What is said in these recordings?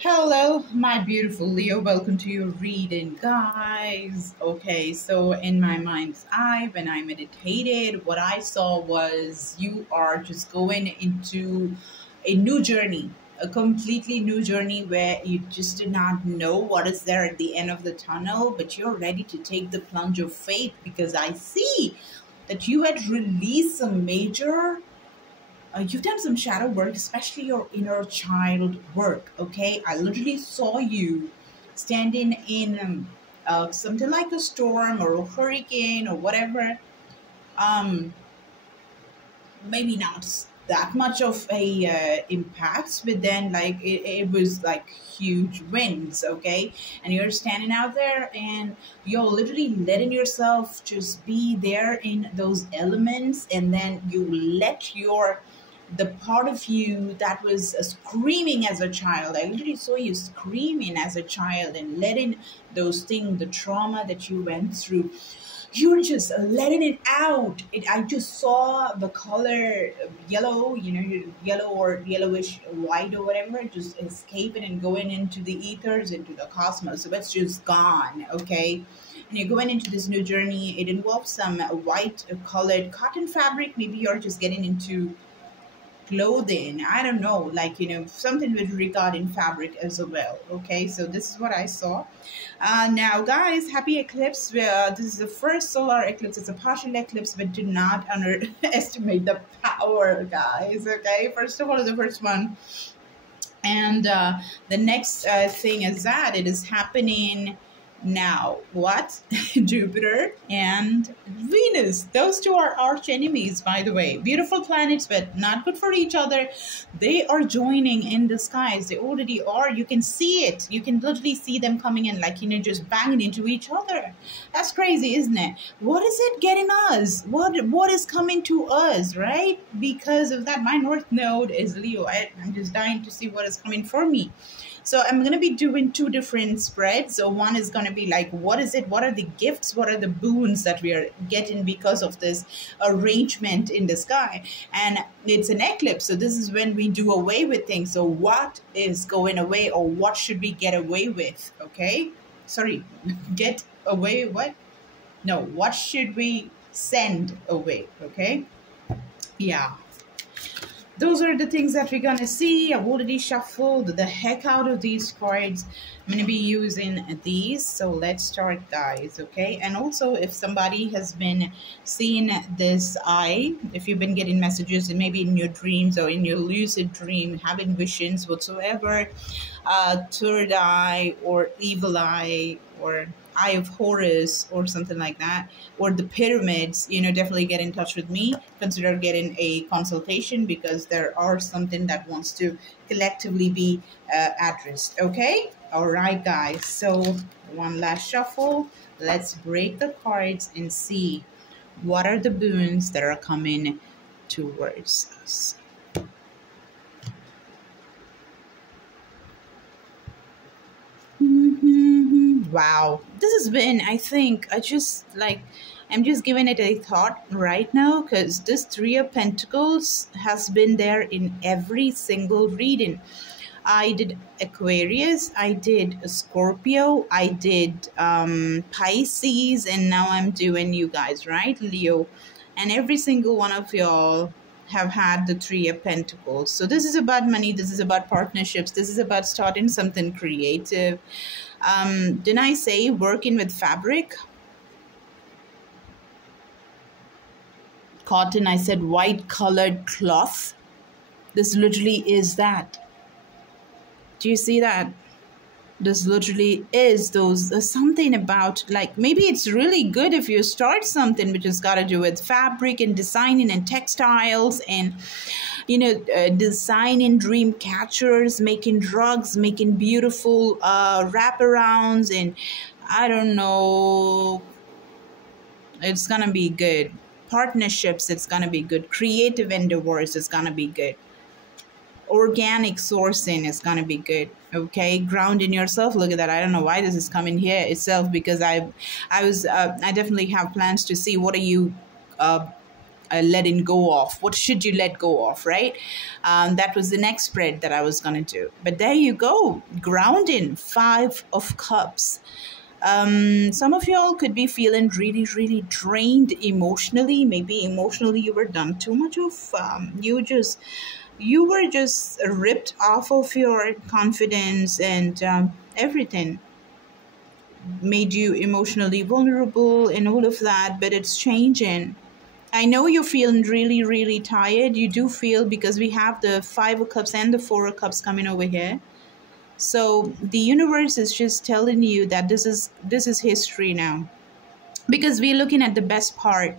Hello, my beautiful Leo. Welcome to your reading, guys. Okay, so in my mind's eye, when I meditated, what I saw was you are just going into a new journey, a completely new journey where you just do not know what is there at the end of the tunnel, but you're ready to take the plunge of faith because I see that you had released some major you've done some shadow work, especially your inner child work. Okay, I literally saw you standing in something like a storm or a hurricane or whatever. Um, Maybe not that much of a impact, but then like it was like huge winds. Okay, and you're standing out there and you're literally letting yourself just be there in those elements, and then you let your the part of you that was screaming as a child. I literally saw you screaming as a child and letting those things, the trauma that you went through, you're just letting it out. I just saw the color yellow, yellow or yellowish white or whatever, just escaping and going into the ethers, into the cosmos. So it's just gone, okay? And you're going into this new journey. It involves some white colored cotton fabric. Maybe you're just getting into clothing, I don't know, like something with regard in fabric as well. Okay, so this is what I saw. Now guys, happy eclipse. This is the first solar eclipse. It's a partial eclipse, but do not underestimate the power, guys. Okay, first of all, the first one, and the next thing is that it is happening now. What? Jupiter and Venus. Those two are arch enemies, by the way. Beautiful planets, but not good for each other. They are joining in the skies. They already are. You can see it. You can literally see them coming in, like, just banging into each other. That's crazy, isn't it? What is it getting us? What is coming to us, right? Because of that, my North Node is Leo. I'm just dying to see what is coming for me. So I'm going to be doing two different spreads. So one is going to be like, what is it? What are the gifts? What are the boons that we are getting because of this arrangement in the sky? And it's an eclipse. So this is when we do away with things. So what is going away, or what should we get away with? Okay. Sorry, get away. What? No, what should we send away? Okay. Yeah. Those are the things that we're going to see. I've already shuffled the heck out of these cards. I'm going to be using these. So let's start, guys, okay? And also, if somebody has been seeing this eye, if you've been getting messages, and maybe in your dreams or in your lucid dream, having visions whatsoever, third eye or evil eye or Eye of Horus or something like that, or the pyramids, definitely get in touch with me. Consider getting a consultation because there are something that wants to collectively be addressed. Okay? All right, guys. So one last shuffle. Let's break the cards and see what are the boons that are coming towards us. Wow, this has been, I think, I'm just giving it a thought right now, because this Three of Pentacles has been there in every single reading. I did Aquarius, I did Scorpio, I did Pisces, and now I'm doing you guys, right? Leo. And every single one of y'all have had the Three of Pentacles. So this is about money, this is about partnerships, this is about starting something creative. Didn't I say working with fabric? Cotton, I said white colored cloth. This literally is that. Do you see that? This literally is those, something about, like, maybe it's really good if you start something which has got to do with fabric and designing and textiles and, designing dream catchers, making drugs, making beautiful wraparounds, and I don't know, it's going to be good. Partnerships, it's going to be good. Creative endeavors, it's going to be good. Organic sourcing is going to be good. Okay, grounding yourself. Look at that. I don't know why this is coming here itself, because I definitely have plans to see what are you letting go of? What should you let go of, right? That was the next spread that I was going to do. But there you go, grounding, 5 of Cups. Some of y'all could be feeling really, really drained emotionally. Maybe emotionally you were done too much of, you were just ripped off of your confidence, and everything made you emotionally vulnerable and all of that, but it's changing. I know you're feeling really, really tired. You do feel, because we have the 5 of Cups and the 4 of Cups coming over here. So the universe is just telling you that this is history now, because we're looking at the best part.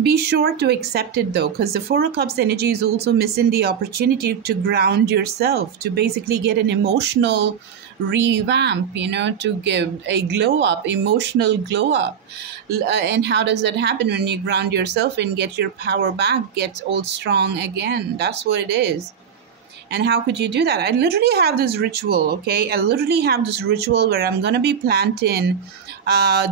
Be sure to accept it though, because the 4 of Cups energy is also missing the opportunity to ground yourself, to basically get an emotional revamp, to give a glow up, emotional glow up. And how does that happen? When you ground yourself and get your power back, get all strong again. That's what it is. And how could you do that? I literally have this ritual, okay? I literally have this ritual where I'm going to be planting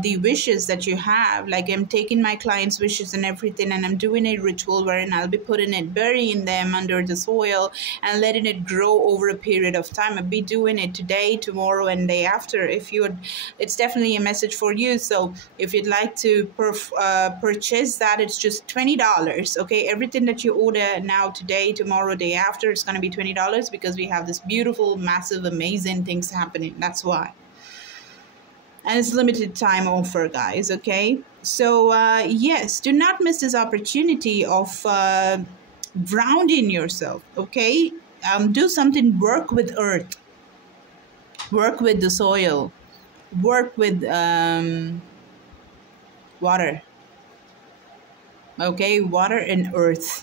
the wishes that you have. Like, I'm taking my clients' wishes and everything, and I'm doing a ritual wherein I'll be putting it, burying them under the soil and letting it grow over a period of time. I'll be doing it today, tomorrow, and day after. It's definitely a message for you. So if you'd like to purchase that, it's just $20, okay? Everything that you order now, today, tomorrow, day after, it's going to be $20, because we have this beautiful, massive, amazing things happening. That's why. And it's limited time offer, guys, okay? So yes, do not miss this opportunity of grounding yourself, okay? Do something. Work with earth, work with the soil, work with water, okay? Water and earth,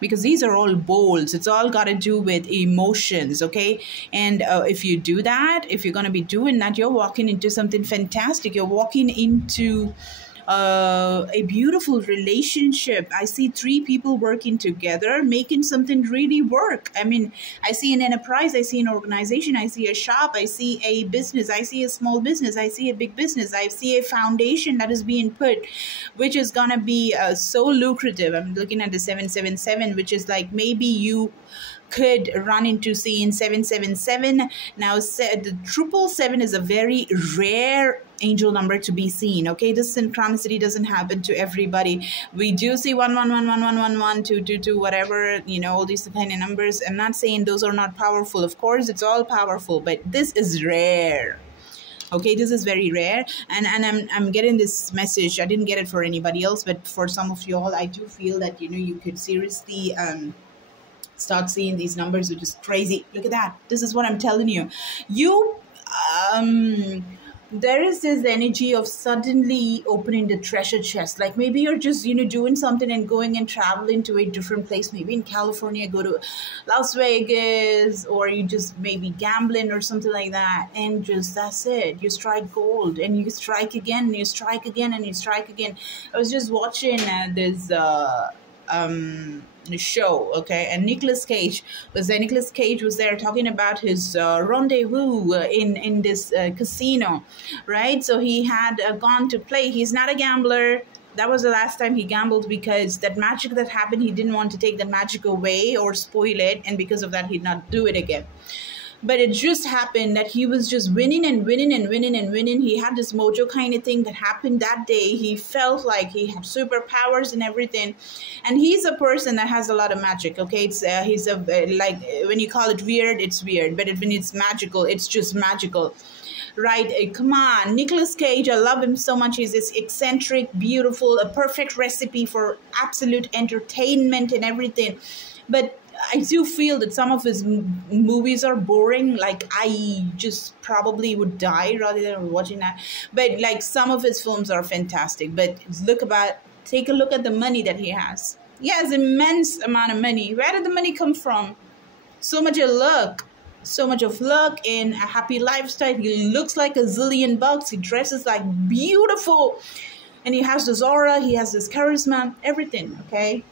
because these are all bowls. It's all got to do with emotions, okay? And if you do that, if you're going to be doing that, you're walking into something fantastic. You're walking into a beautiful relationship. I see 3 people working together, making something really work. I mean, I see an enterprise, I see an organization, I see a shop, I see a business, I see a small business, I see a big business, I see a foundation that is being put, which is gonna be so lucrative. I'm looking at the 777, which is like, maybe you could run into seeing 777. Now, the 777 is a very rare angel number to be seen, okay? This synchronicity doesn't happen to everybody. We do see 1111111 222, whatever, all these kind of numbers. I'm not saying those are not powerful. Of course, it's all powerful, but this is rare. Okay, this is very rare, and I'm getting this message. I didn't get it for anybody else, but for some of you all, I do feel that you could seriously start seeing these numbers, which is crazy. Look at that. This is what I'm telling you. There is this energy of suddenly opening the treasure chest. Like, maybe you're just, doing something and going and traveling to a different place. Maybe in California, go to Las Vegas, or you just maybe gambling or something like that. And just, that's it. You strike gold, and you strike again, and you strike again, and you strike again. I was just watching this show, okay, and Nicolas Cage was there talking about his rendezvous in this casino, right? So he had gone to play. He's not a gambler. That was the last time he gambled, because that magic that happened, he didn't want to take that magic away or spoil it, and because of that, he'd not do it again. But it just happened that he was just winning and winning and winning and winning. He had this mojo kind of thing that happened that day. He felt like he had superpowers and everything. And he's a person that has a lot of magic, okay? It's he's like, when you call it weird, it's weird. But when it's magical, it's just magical. Right? Come on. Nicolas Cage, I love him so much. He's this eccentric, beautiful, a perfect recipe for absolute entertainment and everything. But I do feel that some of his movies are boring. Like, I just probably would die rather than watching that. But like, some of his films are fantastic. But take a look at the money that he has. He has immense amount of money. Where did the money come from? So much of luck. So much of luck and a happy lifestyle. He looks like a zillion bucks. He dresses like beautiful. And he has this aura. He has this charisma. Everything, okay?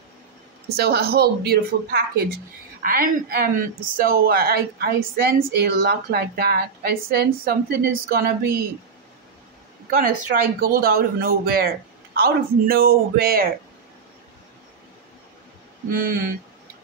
So a whole beautiful package. I sense a luck like that. I sense something is gonna strike gold out of nowhere. out of nowhere.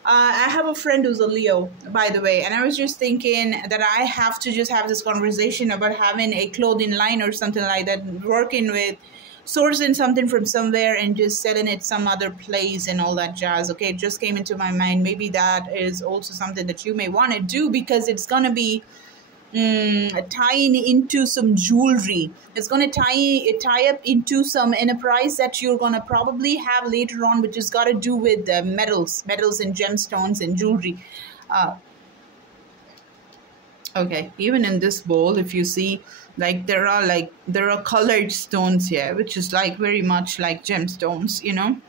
I have a friend who's a Leo, by the way, and I was just thinking that I have to just have this conversation about having a clothing line or something like that, working with sourcing something from somewhere and just selling it some other place and all that jazz. Okay, it just came into my mind. Maybe that is also something that you may want to do, because it's going to be tying into some jewelry. It's going to tie up into some enterprise that you're going to probably have later on, which has got to do with metals and gemstones and jewelry. Okay, even in this bowl, if you see, like there are colored stones here, which is like very much like gemstones, you know.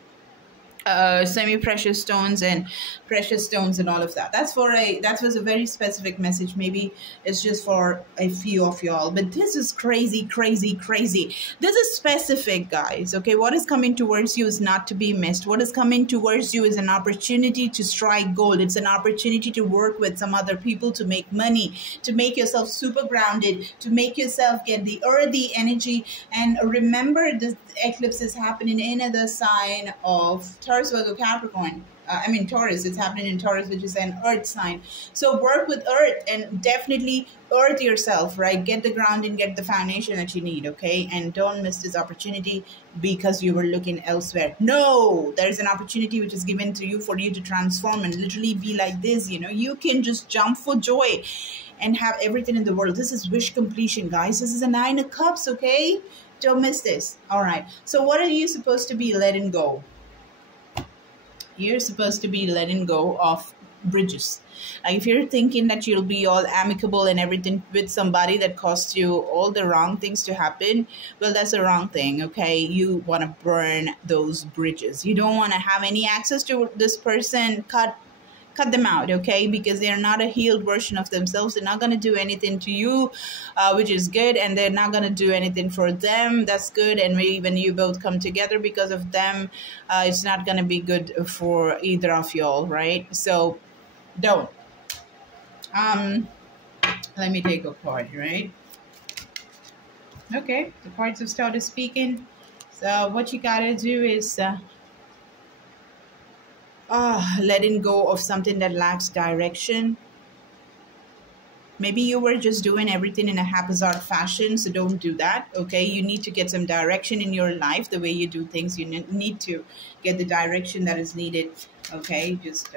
Semi-precious stones and precious stones and all of that. That was a very specific message. Maybe it's just for a few of y'all, but this is crazy. This is specific, guys. Okay, what is coming towards you is not to be missed. What is coming towards you is an opportunity to strike gold. It's an opportunity to work with some other people, to make money, to make yourself super grounded, to make yourself get the earthy energy. And remember, this eclipse is happening in the sign of Taurus, Virgo, Capricorn. Taurus. It's happening in Taurus, which is an earth sign. So work with earth and definitely earth yourself, right? Get the grounding, get the foundation that you need, okay? And don't miss this opportunity because you were looking elsewhere. No, there's an opportunity which is given to you for you to transform and literally be like this, you know. You can just jump for joy and have everything in the world. This is wish completion, guys. This is a 9 of Cups, okay? Don't miss this. All right. So what are you supposed to be letting go? You're supposed to be letting go of bridges. Like if you're thinking that you'll be all amicable and everything with somebody that costs you all the wrong things to happen, well, that's the wrong thing, okay? You want to burn those bridges. You don't want to have any access to this person. Cut them out, okay? Because they're not a healed version of themselves. They're not going to do anything to you, which is good, and they're not going to do anything for them. That's good. And maybe when you both come together because of them, it's not going to be good for either of y'all, right? So don't. Let me take a card, right? Okay, the cards have started speaking. So what you got to do is letting go of something that lacks direction. Maybe you were just doing everything in a haphazard fashion, so don't do that, okay? You need to get some direction in your life, the way you do things. You need to get the direction that is needed, okay? Just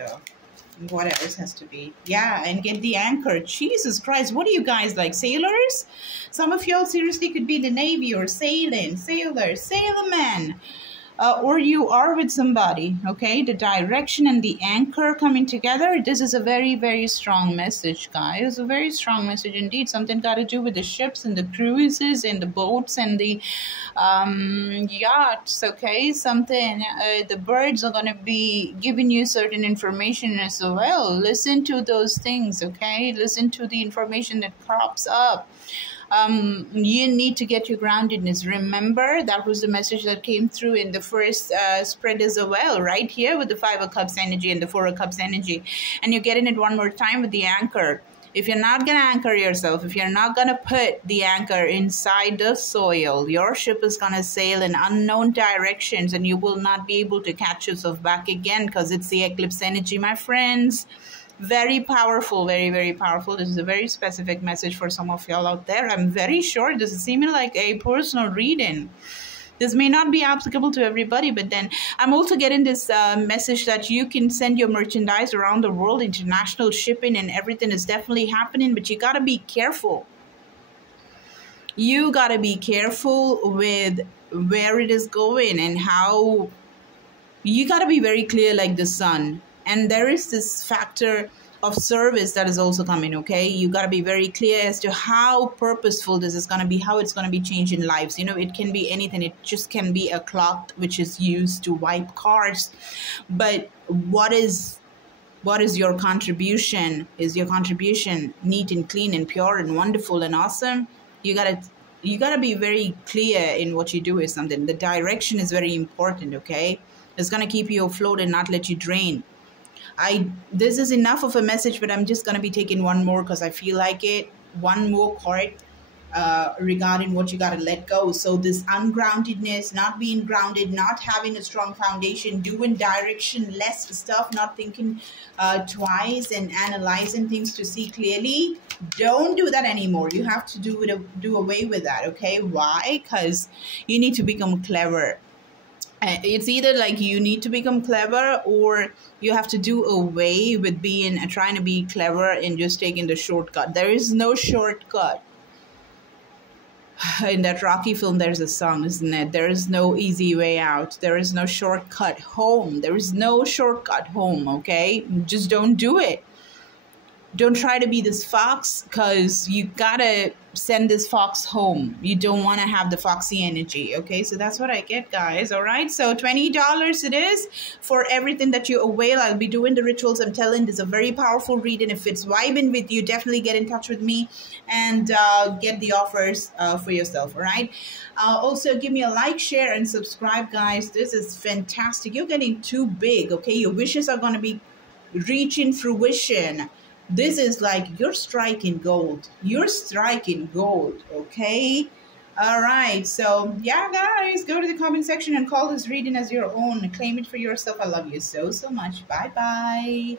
what else has to be? Yeah, and get the anchor. Jesus Christ, what are you guys, like sailors? Some of y'all seriously could be the Navy or sailor, sailorman. Or you are with somebody, okay? The direction and the anchor coming together. This is a very, very strong message, guys. A very strong message indeed. Something got to do with the ships and the cruises and the boats and the yachts, okay? Something, the birds are going to be giving you certain information as well. Listen to those things, okay? Listen to the information that crops up. You need to get your groundedness. Remember, that was the message that came through in the first spread as well, right here with the 5 of Cups energy and the 4 of Cups energy. And you're getting it one more time with the anchor. If you're not going to anchor yourself, if you're not going to put the anchor inside the soil, your ship is going to sail in unknown directions and you will not be able to catch yourself back again, because it's the eclipse energy, my friends. Very powerful, very, very powerful. This is a very specific message for some of y'all out there. I'm very sure this is seeming like a personal reading. This may not be applicable to everybody, but then I'm also getting this message that you can send your merchandise around the world. International shipping and everything is definitely happening, but you got to be careful. You got to be careful with where it is going and how. You got to be very clear like the sun. And there is this factor of service that is also coming, okay? You got to be very clear as to how purposeful this is going to be, how it's going to be changing lives. You know, it can be anything. It just can be a cloth which is used to wipe cars. But what is your contribution? Is your contribution neat and clean and pure and wonderful and awesome? You got to be very clear in what you do is something. The direction is very important, okay? It's going to keep you afloat and not let you drain. This is enough of a message, but I'm just going to be taking one more because I feel like it. One more card. regarding what you got to let go. So this ungroundedness, not being grounded, not having a strong foundation, doing direction-less stuff, not thinking twice and analyzing things to see clearly. Don't do that anymore. You have to do away with that, okay? Why? Because you need to become clever. It's either like you need to become clever, or you have to do away with being trying to be clever and just taking the shortcut. There is no shortcut. In that Rocky film, there's a song, isn't it? There is no easy way out. There is no shortcut home. There is no shortcut home, okay? Just don't do it. Don't try to be this fox, because you gotta send this fox home. You don't want to have the foxy energy, okay? So that's what I get, guys, all right? So $20 it is for everything that you avail. I'll be doing the rituals. I'm telling, this is a very powerful reading. If it's vibing with you, definitely get in touch with me and get the offers for yourself, all right? Also, give me a like, share, and subscribe, guys. This is fantastic. You're getting too big, okay? Your wishes are going to be reaching fruition. This is like you're striking gold. You're striking gold, okay? All right. So, yeah, guys, go to the comment section and call this reading as your own. Claim it for yourself. I love you so, so much. Bye-bye.